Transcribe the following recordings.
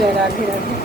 জয় রাধে রাধে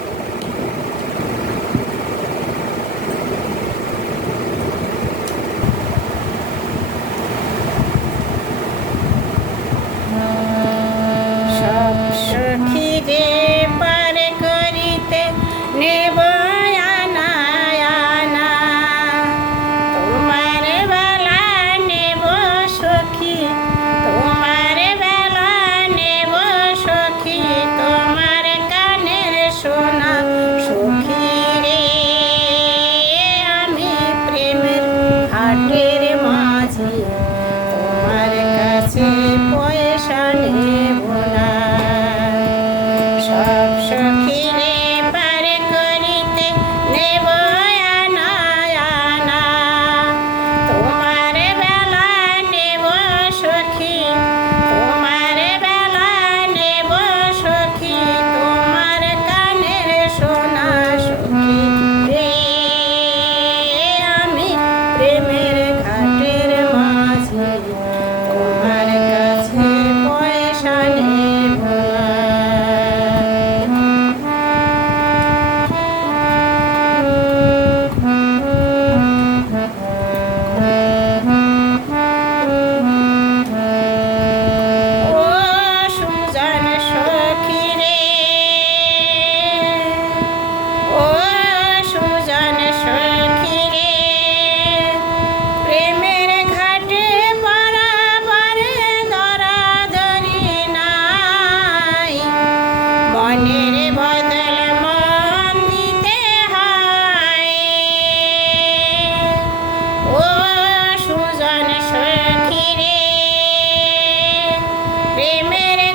রে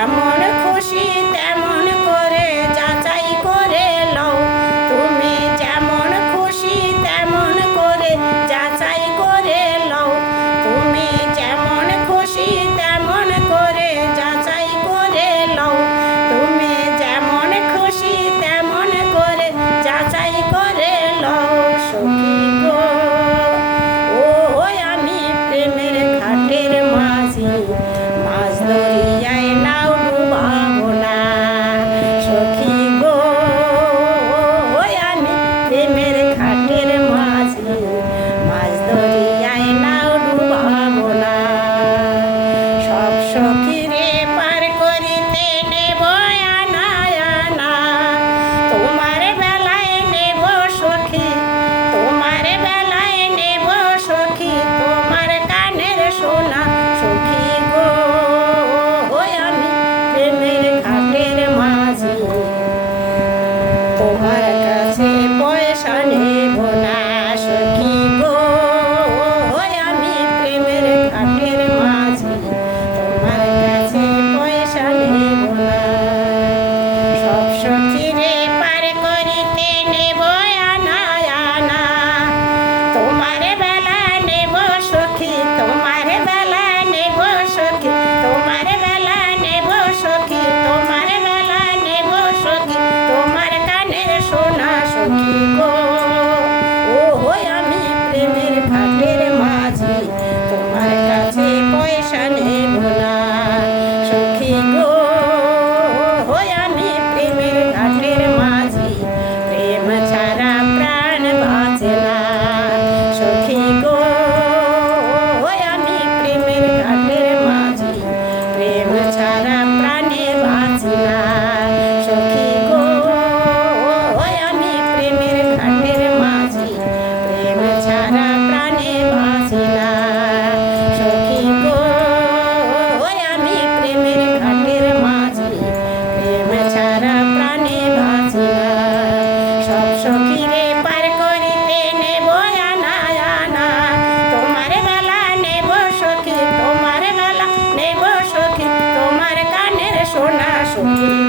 যেমন খুশি 手机